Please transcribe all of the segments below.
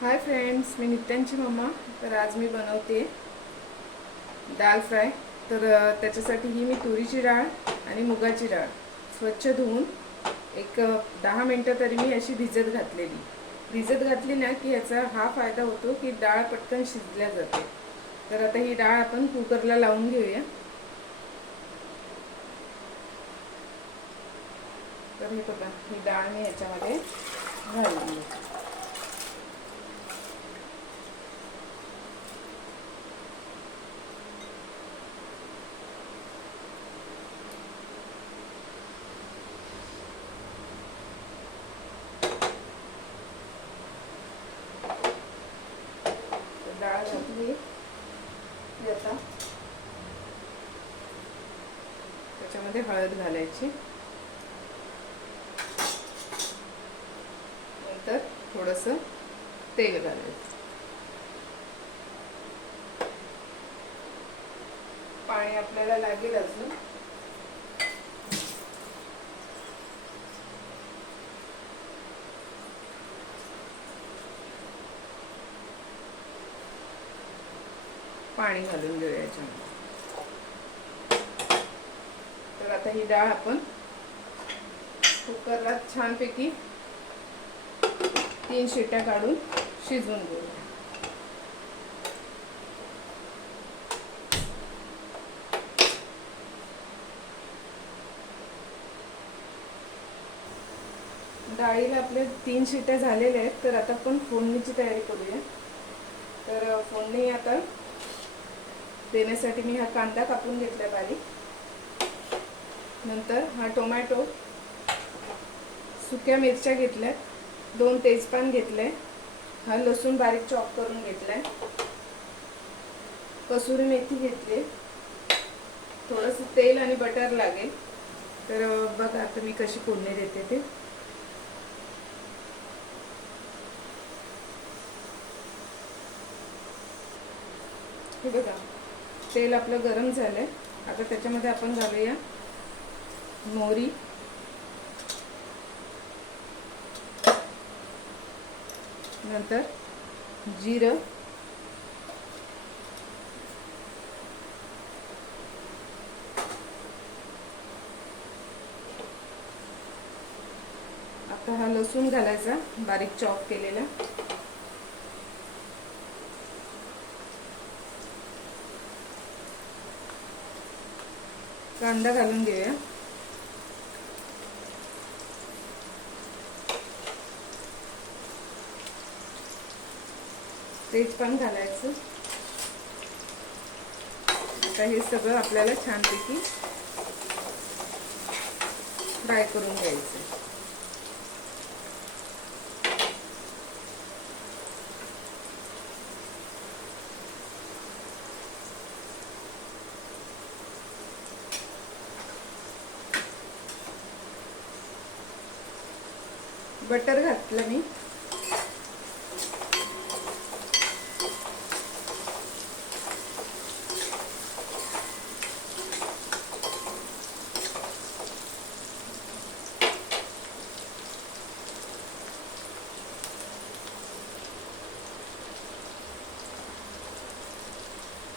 Hi friends मी नित्यांची mamma तर आज मी बनवते दाल फ्राय. तर त्याच्यासाठी ही मी तुरीची डाळ आणि मुगाची डाळ स्वच्छ धुवून एक दहा मिनटं तरी मी अशी भिजत घातलेली. भिजत घातली ना की याचा हा फायदा होतो की डाळ पटकन शिजल्या जाते. तर आता ही डाळ आपण कुकरला लावून घेऊया. तर हे बघा ही डाळ मी याच्यामध्ये घालली डाळ घातली की आता त्याच्यामध्ये हळद घालायची. नंतर थोडंसं तेल घालायचं. पाणी आपल्याला लागेल अजून. पाणी घालून घेऊया याच्यामध्ये तर आता ही डाळ आपण कुकरला छानपैकी तीन शिट्ट्या काढून शिजवून घेऊया. डाळीला आपले तीन शिट्या झालेल्या आहेत तर आता आपण फोडणीची तयारी करूया. तर फोडणी आता देण्यासाठी मी हा कांदा कापून घेतला बारीक. नंतर हा टोमॅटो सुक्या मिरच्या घेतल्या दोन तेजपान घेतले हा लसूण बारीक चॉप करून घेतलाय कसुरी मेथी घेतली थोडंसं तेल आणि बटर लागेल. तर बघा आता मी कशी फोडणी देते ते. हे बघा तेल आपलं गरम झालंय. आता त्याच्यामध्ये आपण घालूया मोहरी. नंतर जिरं. आता हा लसूण घालायचा बारीक चॉप केलेला. कांदा घालून घेऊया. तेजपान घालायचं. आता हे सगळं आपल्याला छानपैकी फ्राय करून घ्यायचं. बटर घातलं मी.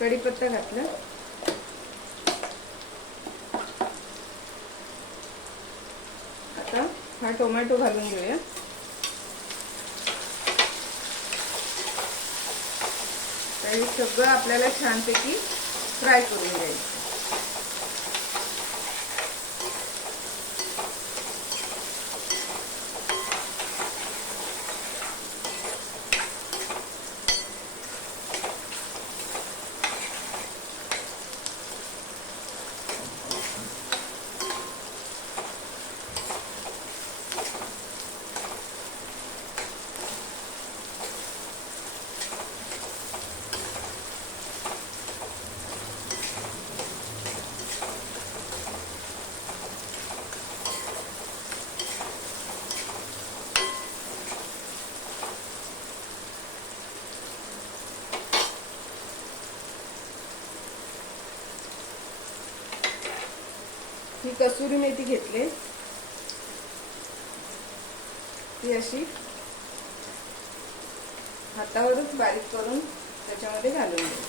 कढीपत्ता घातला. आता हा टोमॅटो घालून घेऊया. तर हे सगळं आपल्याला छानपैकी फ्राय करून घ्यायचं. ही कसुरी मेथी घेतली. ती अशी हातावरच बारीक करून त्याच्यामध्ये घालून घेऊ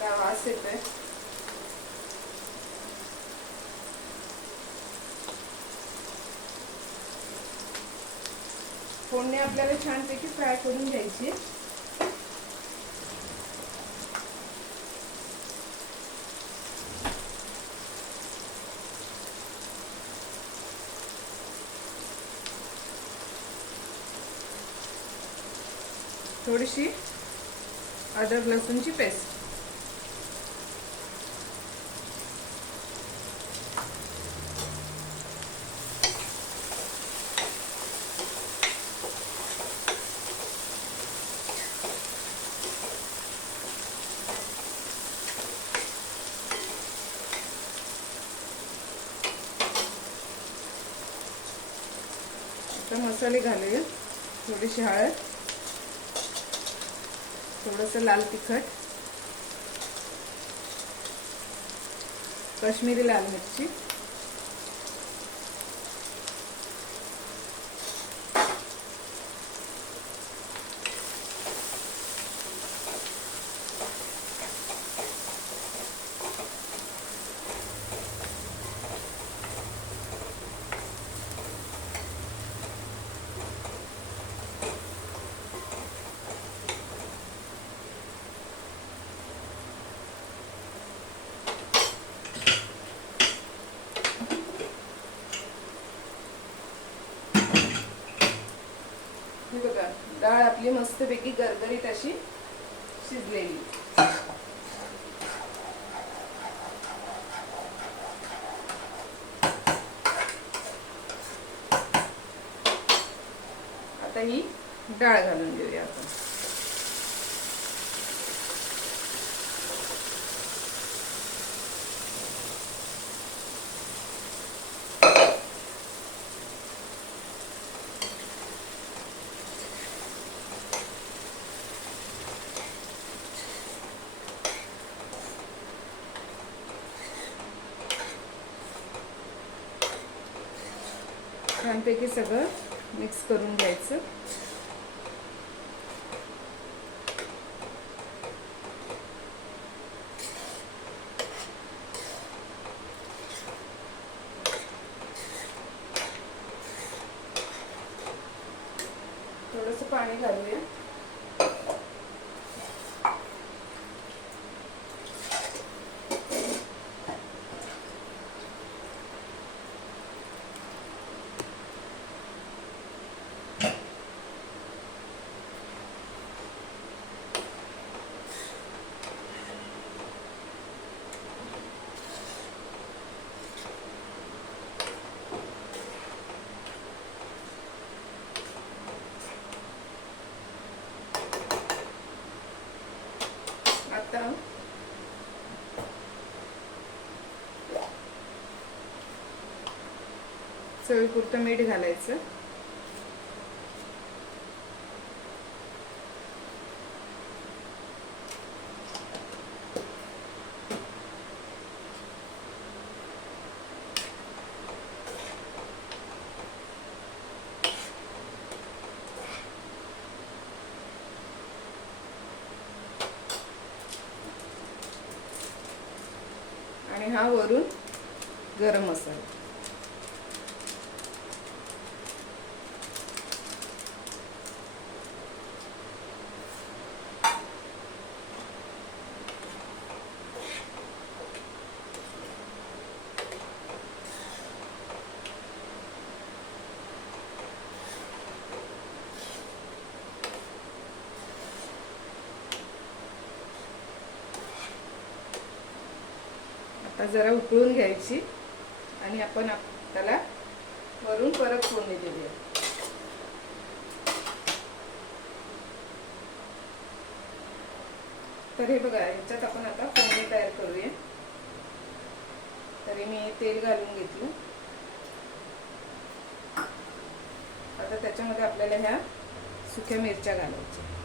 काय वास येतोय. फोडणी आपल्याला छानपैकी फ्राय करून घ्यायची. थोडीशी अदरक लसूणची पेस्ट. मसाले घालूया थोडीशी हळद थोडंसं लाल तिखट काश्मीरी लाल मिरची हे बघा डाळ आपली मस्तपैकी गरगरीत अशी शिजलेली. आता ही डाळ घालून देऊया आपण. छानपैकी सगळं मिक्स करून घ्यायचं. थोडंसं पाणी घालूया आता चवीपुरतं मीठ घालायचं. आणि हा वरून गरम मसाला. जरा उकळून घ्यायची आणि आपण त्याला वरून परत फोडणी देऊया. तर हे बघा ह्याच्यात आपण आता फोडणी तयार करूया. तरी मी तेल घालून घेतलं. आता त्याच्यामध्ये आपल्याला ह्या सुक्या मिरच्या घालायच्या.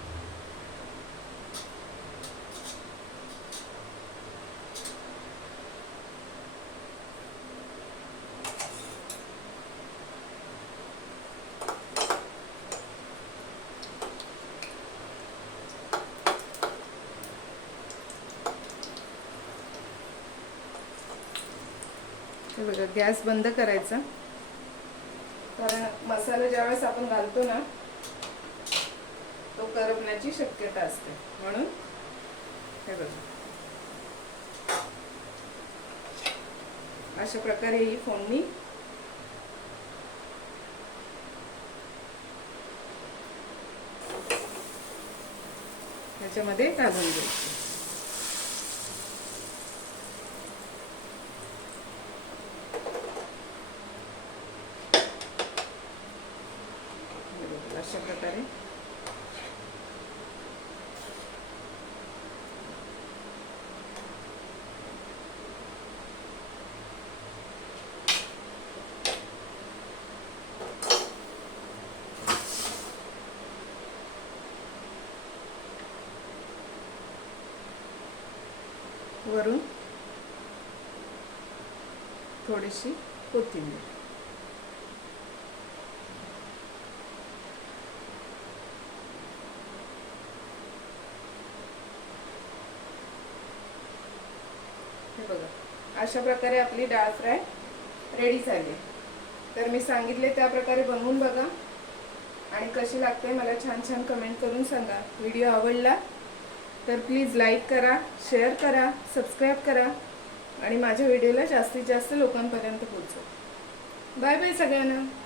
हे बघा गॅस बंद करायचा. कारण मसाला ज्यावेळेस आपण घालतो ना तो करपण्याची शक्यता असते. म्हणून हे बघा. अशा प्रकारे ही फोडणी ह्याच्यामध्ये घालून घेऊ हे बघा, अशा प्रकारे वरून थोडीशी कोथिंबीर. हे बघा अशा प्रकारे आपली डाळ फ्राय रेडी झाली. तर मी सांगितले त्या प्रकारे बनवून बघा. आणि कशी लागते मला छान छान कमेंट करून सांगा. व्हिडिओ आवडला तर प्लीज लाईक करा शेअर करा सबस्क्राईब करा आणि माझ्या व्हिडिओला जास्तीत जास्त लोकांपर्यंत पोहोचवा. बाय बाय सगळ्यांना.